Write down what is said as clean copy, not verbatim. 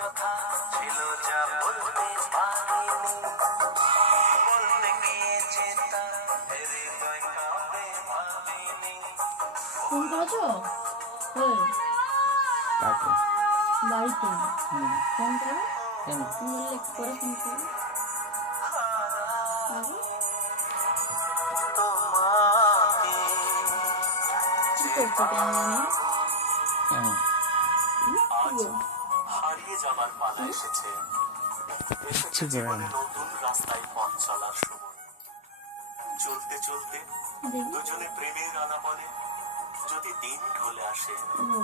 কথা ছিল যা বলতে পারিনি, বলতে গিয়েছে তা হৃদয় কাঁপে ভাবিনি। ফোন করেছো? হ্যাঁ, কাকে? বাড়িতে হুম, ফোন করো। কেন? তুমি বললে করে ফোন করো। আগে তোমাকে কি করছো কেন আমি? কেন? আজ হারিয়ে যাবার পালা এসেছে, এসেছে ঠিক জীবনে আছে। নতুন রাস্তায় পথ চলার সময়। চলতে চলতে দেখি দুজনে প্রেমের আলাপনে যদি দিন ঢলে আসে, ও,